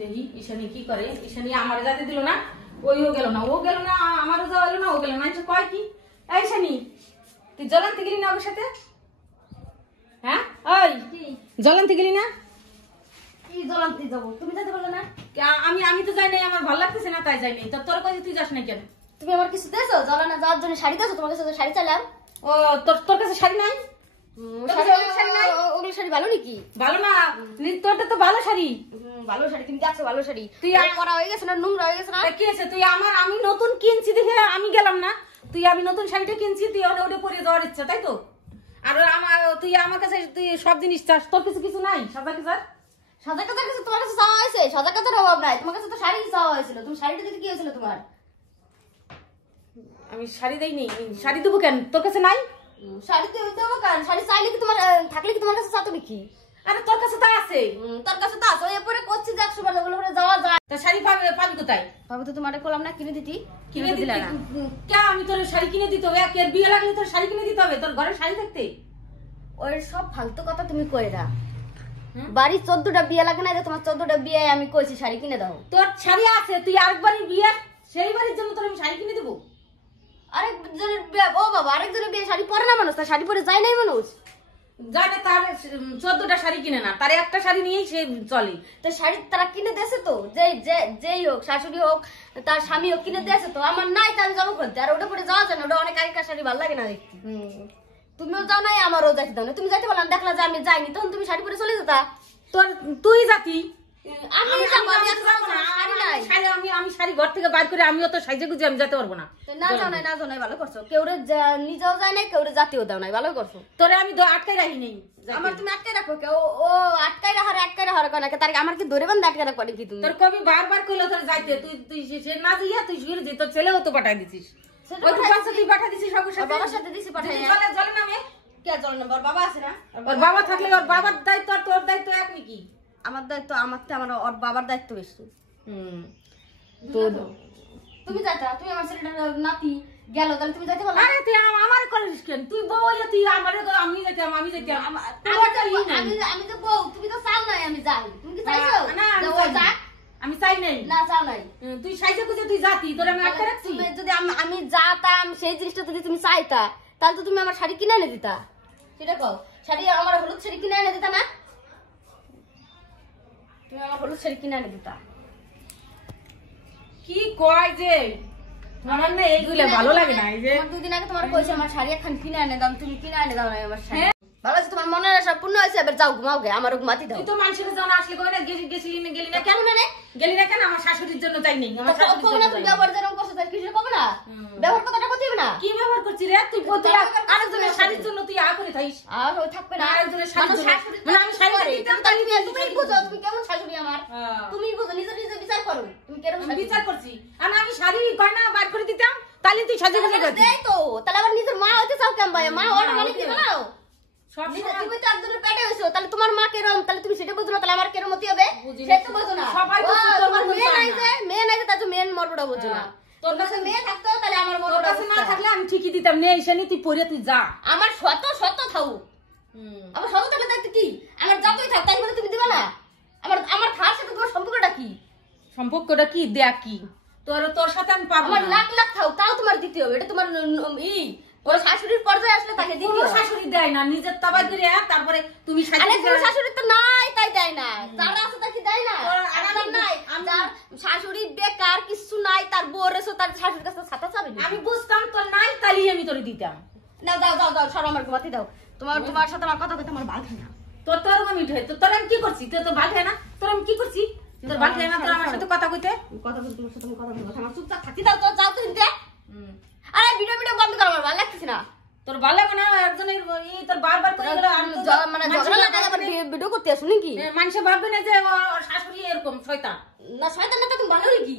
দেখি ঈশানী কি করে। ঈশানী আমার যাতে দিল না, ওইও গেল না, ও গেল না, আমারও যাওয়া গেল না, ও গেল না। কয় কি এই ঈশানী তুই জ্বলান্তে গেলি না ওর সাথে? হ্যাঁ ওই জ্বলান্তে গেলি না? কি জ্বলান্তে যাবো? তুমি যেতে বললে না? আমি তো যাই নাই, আমার ভালো লাগতেছে না তাই যাই নাই। তোর কাছে তুই যাস না কেন? তুমি আমার কিছু দিয়েছো জ্বলানো যাওয়ার জন্য? শাড়ি দিয়েছো? তোমার কাছে তো শাড়ি চাইলাম। ও তোর কাছে শাড়ি নাই? ওগুলো শাড়ি ভালো নাকি? ভালো না, তোরটা তো ভালো শাড়ি। ভালো শাড়ি তুমি দেখছো? ভালো শাড়ি তুই পরা হয়ে গেছে না? নোংরা হয়ে গেছে না? কি আছে? তুই আমি নতুন কিনছি দেখে আমি গেলাম না। আমি নতুন শাড়িটা কিনছি, তুই ওটা পরে যাওয়ার ইচ্ছা, তাই তো? আর তুই আমার কাছে তুই সব জিনিস চাস, তোর কাছে কিছু নাই? সাজা কাজার কাছে তোমার কাছে চাওয়া হয়েছে? সাজা কাজার অভাব নাই, তোমার কাছে তো শাড়ি চাওয়া হয়েছিল। তুমি শাড়িটা দিতে কি হয়েছিল তোমার? আমি শাড়ি দেইনি। শাড়ি দেবো কেন? তোর কাছে নাই? শাড়ি তো দেবো কেন? শাড়ি চাইলে কি তোমার থাকলে কি তোমার কাছে চাতো নাকি? আরে তোর কাছে তা আছে। তোর কাছে তো আছে, এরপরে করছি যে 100 বার ওগুলো করে যাওয়া যায়। তা শাড়ি পাবি কোথায়? বাবু তো তোমারে বললাম না কিনে দিতি, কিনে দিলে না কে? আমি তোর শাড়ি কিনে দিতে হবে? এর বিয়ে লাগলে তোর শাড়ি কিনে দিতে হবে? তোর ঘরে শাড়ি থাকতে ওই সব ফালতু কথা তুমি কই না। বাড়ি 14টা বিয়ে লাগে না যে তোমার 14টা বিয়ে আমি কইছি শাড়ি কিনে দাও? তোর শাড়ি আছে, তুই আরেকবারই বিয়ে, সেই বাড়ির জন্য তোর আমি শাড়ি কিনে দেবো? আরেকজনের বিয়ে? ও বাবা, আরেকজনের বিয়ে শাড়ি পরে না মানুষ? তার শাড়ি পরে যায় নাই মানুষ? জানে তার 14টা শাড়ি কিনে না, তার একটা শাড়ি নিয়েই সে চলে। তো শাড়ি তারা কিনে দিয়েছে তো, যেই হোক, শাশুড়ি হোক তার স্বামী হোক, কিনে দিয়েছে তো। আমার নাই, তাহলে যাবো করতে। আর ওটা পরে যাওয়া যায় না, ওটা অনেক আগেকার শাড়ি, ভালো লাগে না দেখতে। তুমিও যাও নাই, আমারও যাইতে দাও না। তুমি যাইতে বললাম, দেখলা যে আমি যাইনি, তখন তুমি শাড়ি পরে চলে যেতা। তুই যাতি, আমি শাড়ি ঘর থেকে বাইর করে আমিও তো সাইজে গুজে আমি যেতে পারবো না। না যাও নাই, ভালো করছো। কেউ নিজেও যায় নাই, কেউ জাতিও দাও নাই, ভালো করছো। তোরে আমি আটকাই রাখি নেই। আমার তুমি আটকাই রাখো কেউ? ও আটকাই রাখার কেন? তার আমার কি ধরে বান্ধে আটকাই রাখো নাকি তুমি? তোর কবি বারবার কইলো তোর যাইতে, তুই সে না যাইয়া তুই শুয়ে যে তোর ছেলেও তো পাঠাই দিছিস। তুই পাঠাই দিছিস বাবার সাথে দিছি পাঠাই। জলে নামে কে জলে নামে? বাবা আছে না? ওর বাবা থাকলে ওর বাবার দায়িত্ব আর তোর দায়িত্ব এক নাকি? আমার দায়িত্ব আমার ওর বাবার দায়িত্ব বেশি। তো তুমি যাইতা, তুমি আমার ছেলেটার নাতি গেল, তাহলে তুমি যাইতে পারলা? আরে তুই আমার করিস কেন? তুই বউ, তুই আমারে আমি যাইতাম। আমি তো বউ, তুমি তো চাও নাই আমি যাই। তুমি কি চাইছো? না আমি চাই নাই। না চাও নাই। তুই সাইজে গুজে তুই জাতি, তোর আমি আটকে রাখছি। যদি আমি যাতাম সেই জিনিসটা যদি তুমি চাইতা, তাহলে তো তুমি আমার শাড়ি কিনে এনে দিতা। সেটা কও, শাড়ি আমার হলুদ শাড়ি কিনে এনে দিতা না? তুমি আমার হলুদ শাড়ি কিনে এনে দিতা। কি কয় যে আমার না এইগুলো ভালো লাগে না। এই যে দুদিন আগে তোমার কইছে আমার শাড়ি একখান কিনে এনে দাও, তুমি কিনে এনে দাও না আমার শাড়ি। ভালো আছে, তোমার মনের আশা পূর্ণ হয়েছে, এবার যাও ঘুমাও গে, আমার ঘুমাতে দাও। তুই তো মানুষের জন্য আসলে কই না গেলি না কেন? গেলি না কেন? আমার শাশুড়ির জন্য তাই নেই। আমার শাশুড়ির জন্য তুমি ব্যবহার যেরকম করছো তাই কিছু কবে না? ব্যবহার কথাটা করতে হবে না? কি ব্যবহার করছিস রে তুই? আরেকজনের শাড়ির জন্য তুই করে থাইস। আর থাকবে না আরেকজনের শাড়ির জন্য। মানে আমি শাড়ি দিতাম, তাই তুমি বুঝো তুমি কেমন শাশুড়ি আমার। তুমি বুঝো, নিজে বিচার করো। তুমি কেমন বিচার করছি? আমি শাড়ি গয়না বার করে দিতাম, তাহলে তুই সাজে গুজে করছিস। দেই তো, তাহলে আবার নিজের মা হইতে চাও কেন ভাই? মা ওর মানে কি নাও? তুমি তো একজনের পেটে হইছো, তাহলে তোমার মা কেরম, তাহলে তুমি সেটা বুঝো না, তাহলে আমার কেরম হতে হবে সেটা তো বুঝো না। সবাই তো তোমার মেয়ে নাই যে তাই তো মেন মরবটা বুঝো না। তোর কাছে মেয়ে থাকতো তাহলে আমার মরবটা না থাকলে আমি ঠিকই দিতাম। নে ঈশানী তুই পরে তুই যা। আমার শত থাও, আমার শত থাকলে তাই কি আমার যতই থাক তাই বলে তুমি দিবা না? আমার খাওয়ার সাথে তোমার সম্পর্কটা কি? সম্পর্কটা কি দেখ কি তোর সাথে আমি পাবো। আমার লাখ থাও, তাও তোমার দিতে হবে। এটা তোমার ওই শাশুড়ির পর্যায়ে আসলে তাকে দিতে হবে। শাশুড়ি দেয় না, নিজের তাবাই করে তারপরে তুমি শাশুড়ি তো নাই তাই দেয় না, যারা আছে তাকে দেয় না। নাই যার শাশুড়ি বেকার কিছু নাই, তার বউ রেছো, তার শাশুড়ির কাছে ছাতা চাবে। আমি বুঝতাম তোর নাই, তাই আমি তোরে দিতাম। না দাও সর, আমার ঘুমাতে দাও। তোমার সাথে আমার কথা কইতে আমার ভালো লাগে না। তোর আমি ঢে তোর আমি কি করছি? তোর ভালো লাগে না? তোর আমি কি করছি? তোর ভালো লাগে না তোর আমার সাথে কথা কইতে? তোমার সাথে কথা বলতে আমার চুপচাপ থাকতে দাও। তো যাও তো নিতে। আরে ভিডিও বন্ধ কর, আমার ভালো লাগতেছে না। তোর ভালো লাগে না? একজনের তোর বারবার কই গেল মানে ঝগড়া লাগা আবার ভিডিও করতে আসো নাকি? মানুষ ভাববে না যে ওর শাশুড়ি এরকম শয়তান। না শয়তান না, তুমি ভালোই কি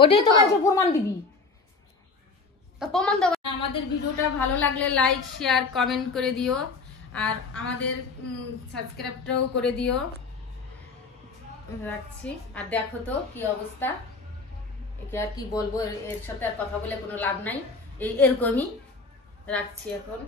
ওটাই তো মানুষ প্রমাণ দিবি। তো প্রমাণ দাও। আমাদের ভিডিওটা ভালো লাগলে লাইক শেয়ার কমেন্ট করে দিও, আর আমাদের সাবস্ক্রাইবটাও করে দিও। রাখছি। আর দেখো তো কি অবস্থা, এটা আর কি বলবো, এর সাথে আর কথা বলে কোনো লাভ নাই। এরকমই রাখছি এখন।